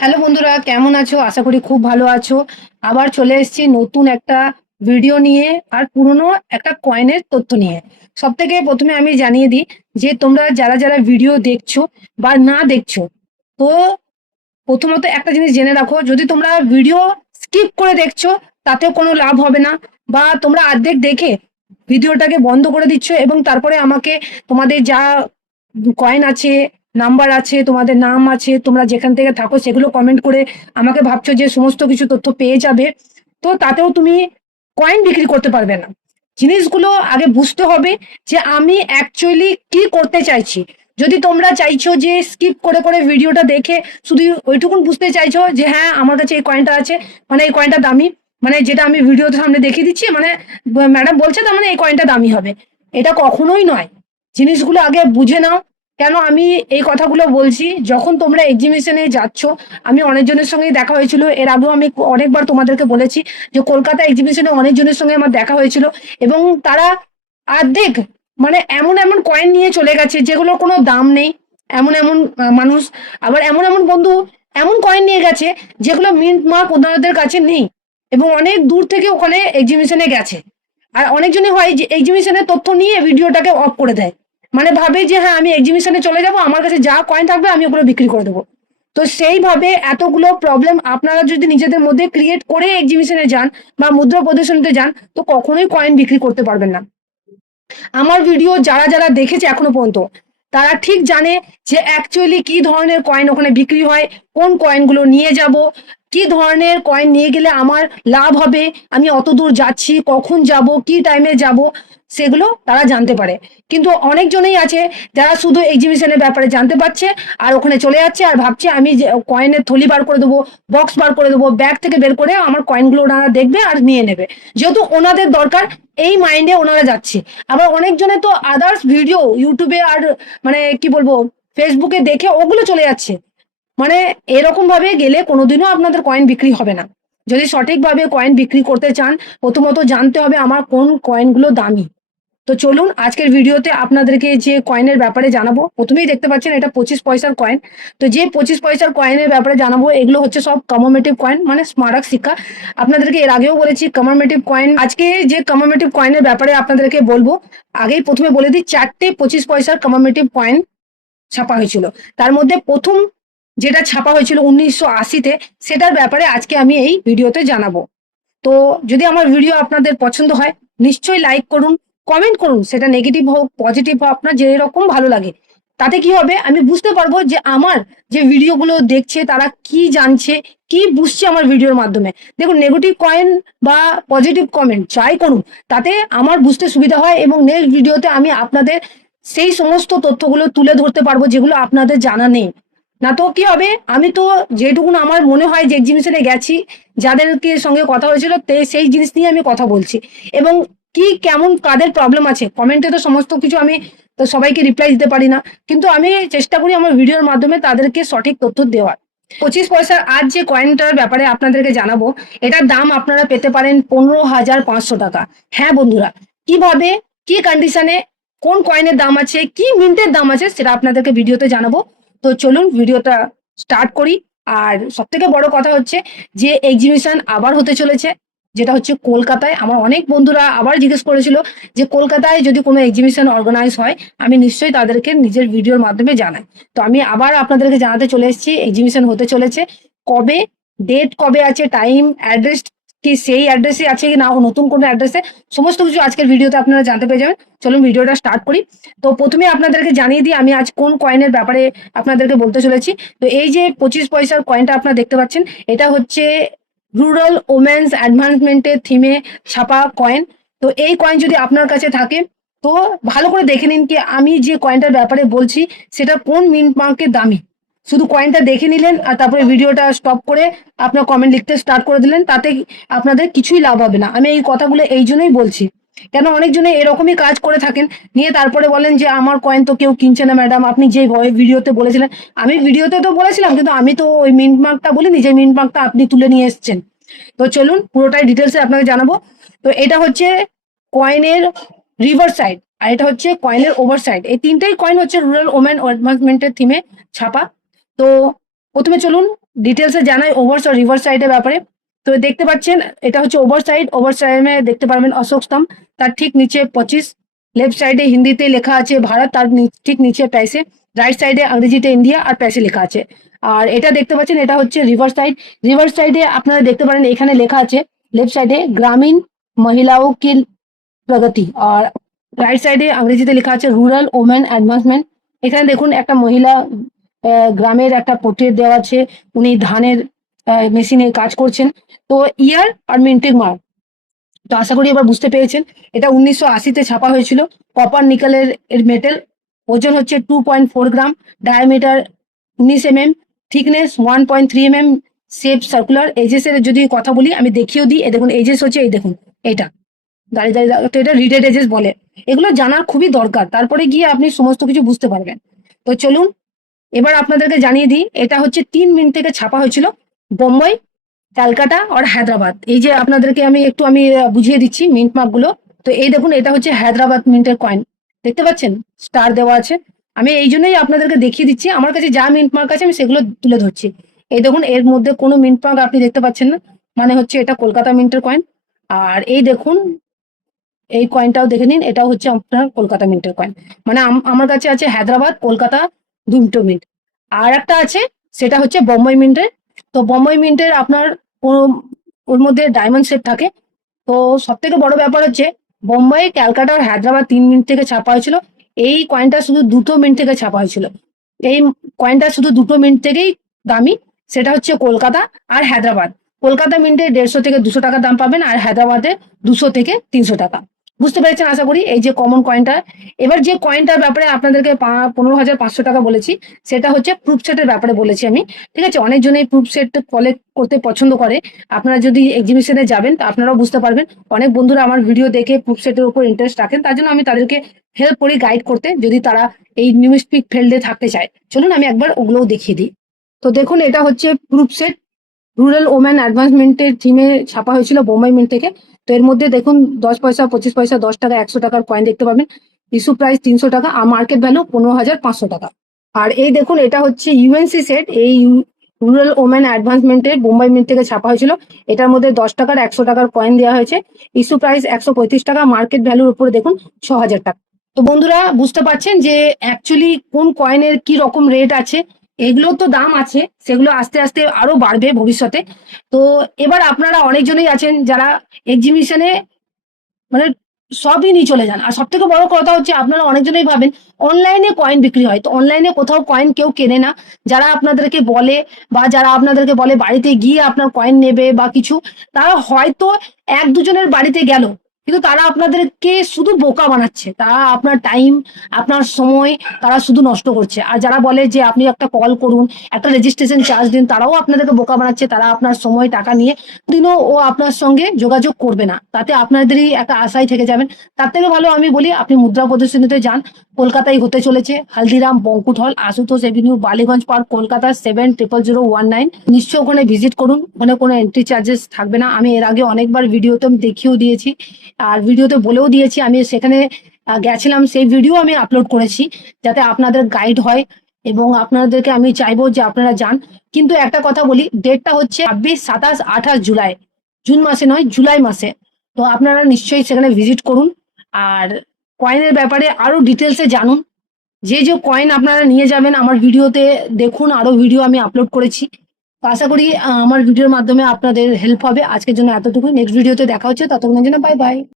Hello বন্ধুরা, কেমন আছো? আশা করি খুব ভালো আছো। আবার চলে এসেছি নতুন একটা ভিডিও নিয়ে আর পুরনো একটা কয়েনের তথ্য নিয়ে। সব থেকে প্রথমে আমি জানিয়ে দিই যে তোমরা যারা যারা ভিডিও দেখছ বা না দেখছ, তো প্রথমত একটা জিনিস জেনে রাখো, যদি তোমরা ভিডিও স্কিপ করে দেখছ তাতে কোনো লাভ হবে না। বা তোমরা অর্ধেক দেখে ভিডিওটাকে বন্ধ করে দিচ্ছ এবং তারপরে আমাকে তোমাদের যা কয়েন আছে নাম্বার আছে, তোমাদের নাম আছে, তোমরা যেখান থেকে থাকো সেগুলো কমেন্ট করে আমাকে ভাবছ যে সমস্ত কিছু তথ্য পেয়ে যাবে। তো তাতেও তুমি কয়েন বিক্রি করতে পারবে না। জিনিসগুলো আগে বুঝতে হবে যে আমি অ্যাকচুয়ালি কি করতে চাইছি। যদি তোমরা চাইছো যে স্কিপ করে করে ভিডিওটা দেখে শুধু ওইটুকুন বুঝতে চাইছো যে হ্যাঁ আমার কাছে এই কয়েনটা আছে মানে এই কয়েনটা দামি মানে যেটা আমি ভিডিওতে সামনে দেখিয়ে দিচ্ছি মানে ম্যাডাম বলছে তার মানে এই কয়েনটা দামি হবে। এটা কখনোই নয়। জিনিসগুলো আগে বুঝে নাও কেন আমি এই কথাগুলো বলছি? যখন তোমরা এক্সিবিশনে যাচ্ছ, আমি অনেকজনের সঙ্গেই দেখা হয়েছিল। এর আগেও আমি অনেকবার তোমাদেরকে বলেছি যে কলকাতা এক্সিবিশনে অনেকজনের সঙ্গে আমার দেখা হয়েছিল এবং তারা অর্ধেক মানে এমন এমন কয়েন নিয়ে চলে গেছে যেগুলোর কোনো দাম নেই। এমন এমন মানুষ, আবার এমন এমন বন্ধু এমন কয়েন নিয়ে গেছে যেগুলো মিন্ট মার্ক ওনাদের কাছে নেই এবং অনেক দূর থেকে ওখানে এক্সিবিশনে গেছে। আর অনেকজনই হয় যে এক্সিবিশনের তথ্য নিয়ে ভিডিওটাকে অফ করে দেয়। মানে ভাবে যে হ্যাঁ আমি এক্সিবিশনে চলে যাব, আমার কাছে যা কয়েন থাকবে, আমি ওগুলো বিক্রি করে দেবো। তো সেইভাবে এতগুলো প্রবলেম আপনারা যদি নিজেদের মধ্যে ক্রিয়েট করে এক্সিবিশনে যান বা মুদ্রা প্রদর্শনীতে যান, তো কখনোই কয়েন বিক্রি করতে পারবেন না। আমার ভিডিও যারা যারা দেখেছে এখনও পর্যন্ত, তারা ঠিক জানে যে অ্যাকচুয়ালি কি ধরনের কয়েন ওখানে বিক্রি হয়, কোন কয়েনগুলো নিয়ে যাব কি ধরনের কয়েন নিয়ে গেলে আমার লাভ হবে? আমি অত দূর যাচ্ছি, কখন যাব, কি টাইমে যাব? সেগুলো তারা জানতে পারে। কিন্তু অনেকজনেই আছে যারা শুধু এক্সিবিশনের ব্যাপারে জানতে পারছে আর ওখানে চলে যাচ্ছে আর ভাবছে আমি কয়েনের থলি বার করে দেবো বক্স বার করে দেবো ব্যাগ থেকে বের করে আমার কয়েনগুলো ওনারা দেখবে আর নিয়ে নেবে। যেহেতু ওনাদের দরকার, এই মাইন্ডে ওনারা যাচ্ছে। আবার অনেকজনে তো আদার্স ভিডিও ইউটিউবে আর মানে কি বলব ফেসবুকে দেখে ওগুলো চলে যাচ্ছে। মানে এরকম ভাবে গেলে কোনোদিনও আপনাদের কয়েন বিক্রি হবে না। যদি সঠিকভাবে কয়েন বিক্রি করতে চান, প্রথমত জানতে হবে আমার কোন কয়েনগুলো দামি। তো চলুন আজকের ভিডিওতে আপনাদেরকে যে কয়েনের ব্যাপারে জানাব। প্রথমেই দেখতে পাচ্ছেন এটা পঁচিশ পয়সার কয়েন তো যে পঁচিশ পয়সার কয়েনের ব্যাপারে জানাব, এগুলো হচ্ছে সব কমোমেটিভ কয়েন মানে স্মারক শিক্ষা। আপনাদেরকে এর আগেও বলেছি কমোমেটিভ কয়েন আজকে যে কমোমেটিভ কয়েনের ব্যাপারে আপনাদেরকে বলব, আগেই প্রথমে বলে দিই, চারটে পঁচিশ পয়সার কমোমেটিভ কয়েন ছাপা হয়েছিল। তার মধ্যে প্রথম যেটা ছাপা হয়েছিল উনিশশো আশিতে সেটার ব্যাপারে আজকে আমি এই ভিডিওতে জানাব। তো যদি আমার ভিডিও আপনাদের পছন্দ হয়, নিশ্চয়ই লাইক করুন কমেন্ট করুন, সেটা নেগেটিভ হোক পজিটিভ হোক, আপনার যেরকম ভালো লাগে। তাতে কি হবে? আমি বুঝতে পারব যে আমার যে ভিডিওগুলো দেখছে, তারা কি জানছে, কি বুঝছে আমার ভিডিওর মাধ্যমে। দেখুন নেগেটিভ কয়েন বা পজিটিভ কমেন্ট যাই করুন তাতে আমার বুঝতে সুবিধা হয় এবং নেক্সট ভিডিওতে আমি আপনাদের সেই সমস্ত তথ্যগুলো তুলে ধরতে পারব, যেগুলো আপনাদের জানা নেই। না তো কি হবে? আমি তো যেটুকুন আমার মনে হয় যে এক্সিবিশনে গেছি, যাদেরকে সঙ্গে কথা হয়েছিল সেই জিনিস নিয়ে আমি কথা বলছি। এবং কি, কেমন, কাদের প্রবলেম আছে? কমেন্টে তো সমস্ত কিছু আমি তো সবাইকে রিপ্লাই দিতে পারি না। কিন্তু আমি চেষ্টা করি আমার ভিডিওর মাধ্যমে তাদেরকে সঠিক তথ্য দেওয়ার। পঁচিশ পয়সার আজ যে কয়েনটার ব্যাপারে আপনাদেরকে জানাব, এটার দাম আপনারা পেতে পারেন পনেরো হাজার পাঁচশো টাকা। হ্যাঁ বন্ধুরা, কীভাবে, কি কন্ডিশনে কোন কয়েনের দাম আছে, কি মিন্টের দাম আছে, সেটা আপনাদেরকে ভিডিওতে জানাব। তো চলুন ভিডিওটা স্টার্ট করি। আর সব থেকে বড় কথা হচ্ছে যে এক্সিবিশন আবার হতে চলেছে, যেটা হচ্ছে কলকাতায়। আমার অনেক বন্ধুরা আবার জিজ্ঞেস করেছিল যে, কলকাতায় যদি কোনো এক্সিবিশন অর্গানাইজ হয়, আমি নিশ্চয়ই তাদেরকে নিজের ভিডিওর মাধ্যমে জানাই। তো আমি আবার আপনাদেরকে জানাতে চলে এসেছি এক্সিবিশন হতে চলেছে। কবে? ডেট কবে আছে? টাইম অ্যাড্রেস কি সেই অ্যাড্রেসে আছে কি না নতুন কোনো অ্যাড্রেসে সমস্ত কিছু আজকের ভিডিওতে আপনারা জানতে পেয়ে যাবেন। চলুন ভিডিওটা স্টার্ট করি। তো প্রথমে আপনাদেরকে জানিয়ে দিই, আমি আজ কোন কয়েনের ব্যাপারে আপনাদেরকে বলতে চলেছি। তো এই যে পঁচিশ পয়সার কয়েনটা আপনারা দেখতে পাচ্ছেন, এটা হচ্ছে রুরাল ওমেন্স অ্যাডভান্সমেন্টের থিমে ছাপা কয়েন তো এই কয়েন যদি আপনার কাছে থাকে, তো ভালো করে দেখে নিন কি আমি যে কয়েনটার ব্যাপারে বলছি, সেটা কোন মিন্ট মার্কের দামি? শুধু কয়েনটা দেখে নিলেন আর তারপরে ভিডিওটা স্টপ করে আপনার কমেন্ট লিখতে স্টার্ট করে দিলেন, তাতে আপনাদের কিছুই লাভ হবে না। আমি এই কথাগুলো এই জন্যই বলছি। কেন অনেকজনে এরকমই কাজ করে থাকেন, নিয়ে তারপরে বলেন যে, আমার কয়েন তো কেউ কিনছে না ম্যাডাম আপনি যে ভিডিওতে বলেছিলেন, আমি ভিডিওতে তো বলেছিলাম, কিন্তু আমি তো ওই মিন্ট মার্কটা বলিনি যে মিন্ট মার্কটা আপনি তুলে নিয়ে এসেছেন। তো চলুন, পুরোটাই ডিটেলসে আপনাকে জানাব। তো এটা হচ্ছে কয়েনের রিভার সাইড আর এটা হচ্ছে কয়েনের ওভার সাইড এই তিনটাই কয়েন হচ্ছে রুরাল ওমেন অ্যাডভান্সমেন্টের থিমে ছাপা। তো প্রথমে চলুন ডিটেলসে জানাই ওভার রিভার সাইডের ব্যাপারে। তো দেখতে পাচ্ছেন, এটা হচ্ছে ওভার সাইড ওভার সাইডে দেখতে পারবেন অশোক স্তম্ভ। তার ঠিক নিচে পঁচিশ লেফট সাইডে হিন্দিতে লেখা আছে ভারত, তার ঠিক নিচে প্যাসে রাইট সাইডে ইংরেজিতে ইন্ডিয়া আর প্যাসে লেখা আছে। আর এটা দেখতে পাচ্ছেন, এটা হচ্ছে রিভার সাইড রিভার সাইডে আপনারা দেখতে পারেন, এখানে লেখা আছে লেফট সাইডে গ্রামীণ মহিলাও কি প্রগতি, আর রাইট সাইডে ইংরেজিতে লেখা আছে রুরাল ওমেন অ্যাডভান্সমেন্ট এখানে দেখুন, একটা মহিলা গ্রামের একটা পোর্ট্রেট দেওয়া আছে। উনি ধানের মেশিনে কাজ করছেন। তো ইয়ার আর মিন্টিং মার। তো আশা করি এবার বুঝতে পেরেছেন। এটা উনিশশো আশিতে ছাপা হয়েছিল। কপার নিকেলের এর মেটেল ওজন হচ্ছে two point four gram diameter উনিশ M M thickness one point three M M shape circular edges এর যদি কথা বলি, আমি দেখিয়েও দিই। এই দেখুন এজেস হচ্ছে এই দেখুন, এটা। দাঁড়িয়ে, দাঁড়িয়ে- তো এটা রিডেড এজেস বলে। এগুলো জানার খুবই দরকার। তারপরে গিয়ে আপনি সমস্ত কিছু বুঝতে পারবেন। তো চলুন এবার আপনাদেরকে জানিয়ে দিই, এটা হচ্ছে তিন মিনিট থেকে ছাপা হয়েছিল বোম্বাই, ক্যালকাটা আর হায়দ্রাবাদ। এই যে আপনাদেরকে আমি একটু আমি বুঝিয়ে দিচ্ছি মিন্ট মার্কগুলো। তো এই দেখুন, এটা হচ্ছে হায়দ্রাবাদ মিন্টের কয়েন দেখতে পাচ্ছেন? স্টার দেওয়া আছে। আমি এই জন্যই আপনাদেরকে দেখিয়ে দিচ্ছি। আমার কাছে যা মিন্ট মার্ক আছে, আমি সেগুলো তুলে ধরছি। এই দেখুন, এর মধ্যে কোনো মিন্ট মার্ক আপনি দেখতে পাচ্ছেন না। মানে হচ্ছে এটা কলকাতা মিন্টের কয়েন আর এই দেখুন, এই কয়েনটাও দেখে নিন। এটাও হচ্ছে আপনার কলকাতা মিন্টের কয়েন মানে আম- আমার কাছে আছে হায়দ্রাবাদ, কলকাতা দুটো মিন্ট। আর একটা আছে, সেটা হচ্ছে বোম্বাই মিন্টের। তো বোম্বাই মিন্টের আপনার ওর মধ্যে ডায়মন্ড শেপ থাকে। তো সব থেকে বড় ব্যাপার হচ্ছে, বোম্বাই, ক্যালকাটা আর হায়দ্রাবাদ তিন মিনিট থেকে ছাপা হয়েছিল। এই কয়েনটা শুধু দুটো মিনিট থেকে ছাপা হয়েছিল। এই কয়েনটা শুধু দুটো মিনিট থেকেই দামি। সেটা হচ্ছে কলকাতা আর হায়দ্রাবাদ। কলকাতা মিন্টে দেড়শো থেকে দুশো টাকা দাম পাবেন আর হায়দ্রাবাদে দুশো থেকে তিনশো টাকা। বুঝতে পেরেছেন আশা করি? এই যে কমন কয়েনটা এবার যে কয়েনটার ব্যাপারে আপনাদেরকে পনেরো হাজার পাঁচশো টাকা বলেছি, সেটা হচ্ছে প্রুফ সেটের ব্যাপারে বলেছি আমি। ঠিক আছে? অনেকজনেই প্রুফ সেট কলেক্ট করতে পছন্দ করে। আপনারা যদি এক্সিবিশনে যাবেন আপনারাও বুঝতে পারবেন। অনেক বন্ধুরা আমার ভিডিও দেখে প্রুফ সেটের উপর ইন্টারেস্ট রাখেন। তার জন্য আমি তাদেরকে হেল্প করি গাইড করতে, যদি তারা এই নিউজ পিক ফিল্ডে থাকতে চায়। চলুন আমি একবার ওগুলোও দেখিয়ে দিই। তো দেখুন, এটা হচ্ছে প্রুফ সেট রুরাল ওম্যান অ্যাডভান্সমেন্টের থিমে ছাপা হয়েছিল বোম্বাই মিন্ট থেকে। তো এর মধ্যে দেখুন দশ পয়সা, পঁচিশ পয়সা, দশ টাকা, একশো টাকার কয়েন দেখতে পাবেন। ইস্যু প্রাইস তিনশো টাকা, আর মার্কেট ভ্যালু পনেরো হাজার পাঁচশো টাকা। আর এই দেখুন, এটা হচ্ছে ইউএনসি সেট এই রুরাল ওম্যান অ্যাডভান্সমেন্টের বোম্বাই মিন্ট থেকে ছাপা হয়েছিল। এটার মধ্যে দশ টাকার, একশো টাকার কয়েন দেওয়া হয়েছে। ইস্যু প্রাইস একশো পঁয়ত্রিশ টাকা মার্কেট ভ্যালুর উপরে দেখুন ছ হাজার টাকা। তো বন্ধুরা, বুঝতে পারছেন যে অ্যাকচুয়ালি কোন কয়েনের কি রকম রেট আছে? এগুলো তো দাম আছে, সেগুলো আস্তে আস্তে আরও বাড়বে ভবিষ্যতে। তো এবার আপনারা অনেকজনই আছেন যারা এক্সিবিশনে মানে সবই নিয়ে চলে যান। আর সব থেকে বড় কথা হচ্ছে আপনারা অনেকজনই ভাবেন অনলাইনে কয়েন বিক্রি হয়। তো অনলাইনে কোথাও কয়েন কেউ কেনে না। যারা আপনাদেরকে বলে বা যারা আপনাদেরকে বলে বাড়িতে গিয়ে আপনার কয়েন নেবে বা কিছু, তারা হয়তো এক দুজনের বাড়িতে গেল। কিন্তু তারা আপনাদেরকে শুধু বোকা বানাচ্ছে। তারা আপনার টাইম আপনার সময় তারা শুধু নষ্ট করছে। আর যারা বলে যে আপনি একটা কল করুন, একটা রেজিস্ট্রেশন চার্জ দিন, তারাও আপনাদেরকে বোকা বানাচ্ছে। তারা আপনার সময়, টাকা নিয়ে দিনও ও আপনার সঙ্গে যোগাযোগ করবে না। তাতে আপনাদেরই একটা আশাই থেকে যাবেন। তার থেকে ভালো আমি বলি, আপনি মুদ্রা প্রদর্শনীতে যান। কলকাতায় হতে চলেছে। হালদিরাম, বঙ্কুট হল Ashutosh avenue Ballygunge park Kolkata seven triple zero one nine নিশ্চয়ই ওখানে ভিজিট করুন। ওখানে কোনো এন্ট্রি চার্জেস থাকবে না। আমি এর আগে অনেকবার ভিডিওতে আমি দেখিয়েও দিয়েছি। আর ভিডিওতে বলেও দিয়েছি, আমি সেখানে গেছিলাম। সেই ভিডিও আমি আপলোড করেছি, যাতে আপনাদের গাইড হয় এবং আপনাদেরকে আমি চাইব যে আপনারা যান। কিন্তু একটা কথা বলি ডেটটা হচ্ছে ছাব্বিশ, সাতাশ, আঠাশ জুলাই। জুন মাসে নয়, জুলাই মাসে। তো আপনারা নিশ্চয়ই সেখানে ভিজিট করুন। আর কয়েনের ব্যাপারে আরও ডিটেলসে জানুন। যে যে কয়েন আপনারা নিয়ে যাবেন আমার ভিডিওতে দেখুন, আরও ভিডিও আমি আপলোড করেছি। তো আশা করি আমার ভিডিওর মাধ্যমে আপনাদের হেল্প হবে। আজকের জন্য এতটুকু নেক্সট ভিডিওতে দেখা হচ্ছে। ততক্ষণের জন্য বাই বাই